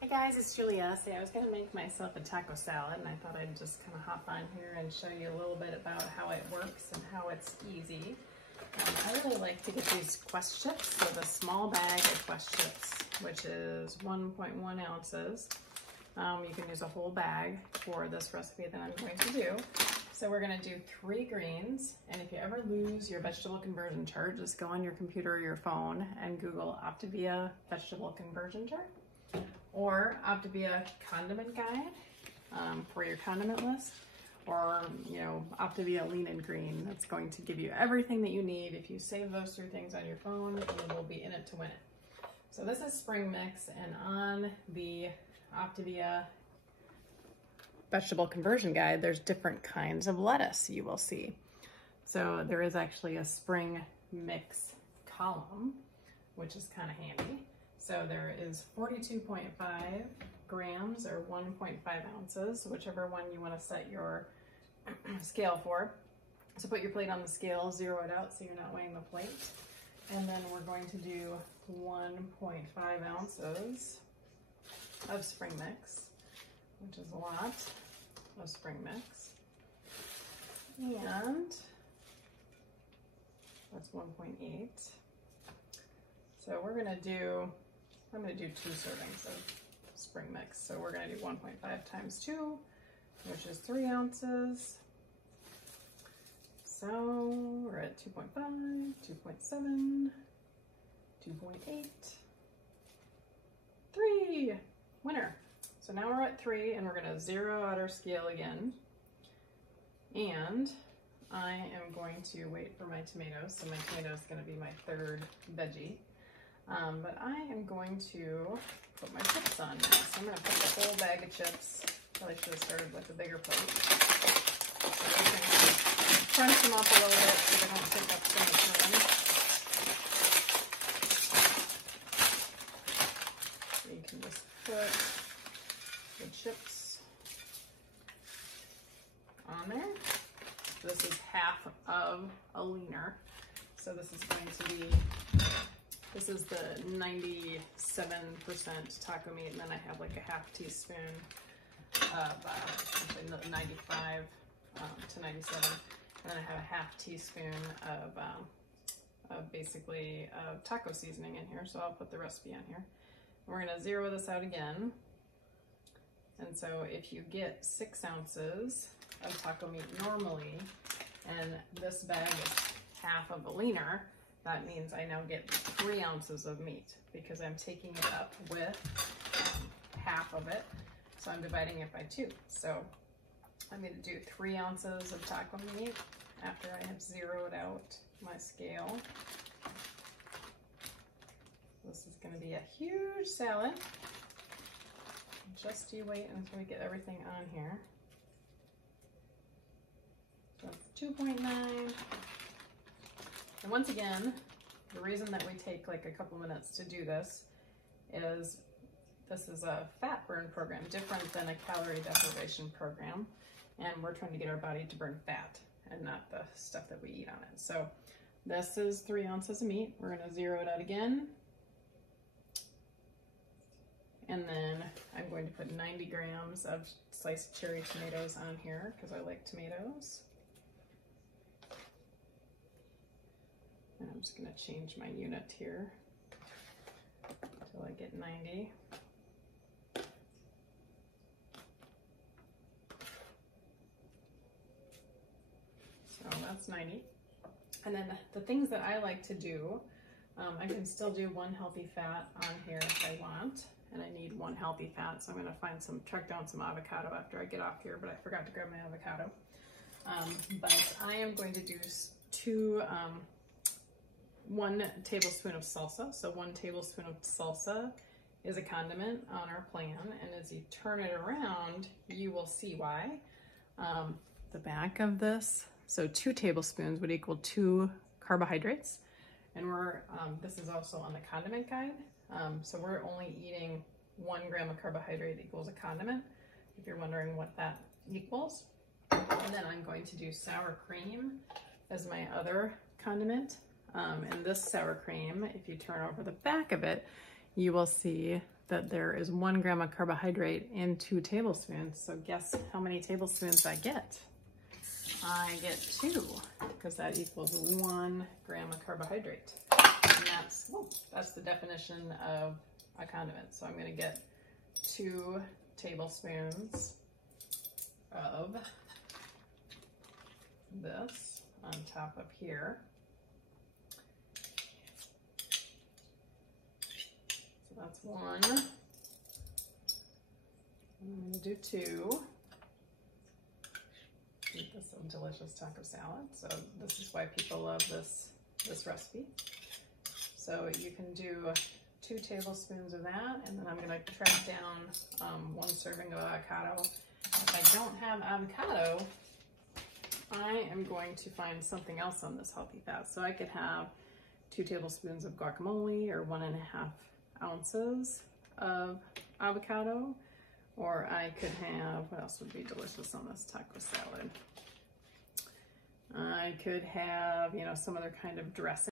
Hey guys, it's Julia. I was going to make myself a taco salad, and I thought I'd just kind of hop on here and show you a little bit about how it works and how it's easy. I really like to get these Quest chips, so the small bag of Quest chips, which is 1.1 ounces. You can use a whole bag for this recipe that I'm going to do. So we're going to do 3 greens, and if you ever lose your vegetable conversion chart, just go on your computer or your phone and Google Optavia vegetable conversion chart, or Optavia condiment guide for your condiment list, or Optavia lean and green. That's going to give you everything that you need. If you save those 3 things on your phone, you will be in it to win it. So this is spring mix, and on the Optavia vegetable conversion guide, there's different kinds of lettuce you will see. So there is actually a spring mix column, which is kind of handy. So there is 42.5 grams or 1.5 ounces, whichever one you want to set your scale for. So put your plate on the scale, zero it out so you're not weighing the plate. And then we're going to do 1.5 ounces of spring mix, which is a lot of spring mix. And that's 1.8. So we're gonna do, I'm gonna do 2 servings of spring mix. So we're gonna do 1.5 times 2, which is 3 ounces. So we're at 2.5, 2.7, 2.8, 3, winner. So now we're at 3, and we're gonna zero out our scale again. And I am going to wait for my tomatoes. So my tomato is gonna be my 3rd veggie. But I am going to put my chips on now. So I'm gonna put the whole bag of chips. Probably should have started with the bigger plate. So we can crunch them up a little bit so they don't take up so much room. So you can just put the chips on there. This is half of a leaner. So this is going to be, this is the 97% taco meat, and then I have like a half teaspoon of, actually 95 to 97, and then I have a half teaspoon of basically taco seasoning in here, so I'll put the recipe on here. We're gonna zero this out again. And so if you get 6 ounces of taco meat normally, and this bag is half of a leaner, that means I now get 3 ounces of meat because I'm taking it up with half of it. So I'm dividing it by 2. So I'm going to do 3 ounces of taco meat after I have zeroed out my scale. This is going to be a huge salad. Just you wait until we get everything on here. So it's 2.9. And once again, the reason that we take like a couple minutes to do this is a fat burn program, different than a calorie deprivation program. And we're trying to get our body to burn fat and not the stuff that we eat on it. So this is 3 ounces of meat. We're gonna zero it out again. And then I'm going to put 90 grams of sliced cherry tomatoes on here because I like tomatoes. And I'm just going to change my unit here until I get 90. So that's 90. And then the things that I like to do, I can still do 1 healthy fat on here if I want. And I need 1 healthy fat, so I'm going to track down some avocado after I get off here, but I forgot to grab my avocado. But I am going to do 1 tablespoon of salsa. So 1 tablespoon of salsa is a condiment on our plan, and as you turn it around, you will see why. The back of this, so 2 tablespoons would equal 2 carbohydrates, and this is also on the condiment guide. So we're only eating 1 gram of carbohydrate equals a condiment, if you're wondering what that equals. And then I'm going to do sour cream as my other condiment. And this sour cream, if you turn over the back of it, you will see that there is 1 gram of carbohydrate in 2 tablespoons. So guess how many tablespoons I get? I get 2, because that equals 1 gram of carbohydrate. And that's the definition of a condiment. So I'm going to get 2 tablespoons of this on top of here. So that's 1. I'm going to do 2. Eat this delicious taco salad. So this is why people love this recipe. So you can do 2 tablespoons of that, and then I'm going to track down 1 serving of avocado. If I don't have avocado, I am going to find something else on this healthy fat. So I could have 2 tablespoons of guacamole or 1.5 ounces of avocado, or I could have, what else would be delicious on this taco salad? I could have, you know, some other kind of dressing.